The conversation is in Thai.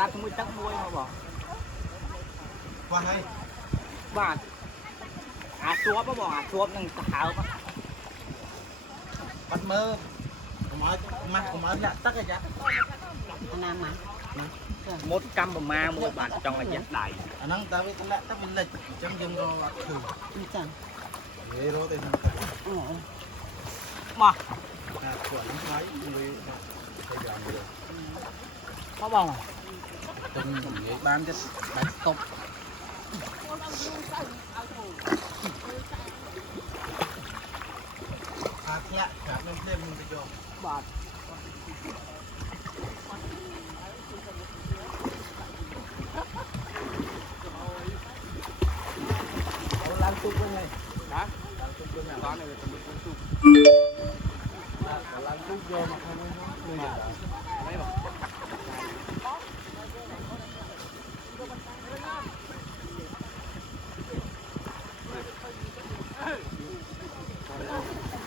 รับมือจักมวยเขาบอกว่าให้บ้านชัวปะบอกชัวหนึ่งขาวปะปัดมือผมเอาเนี่ยตักระยะน้ำมันมดกำประมามือบาดจังระยะใดอันนั้นตาวิตละตาวิเล็กจังยังรอถือนี่จังเฮ้ยรอเต็มมาส่วนน้ำไม้เลยพยายามเลยเขาบอกจนบ้านจะแบบตบอาเทียแบบน้ำเค็มมันจะยอมบาดเอาล้างตุ๊กไว้ไงนะล้างตุ๊กไว้ไงร้านอะไรเป็นตุ๊ก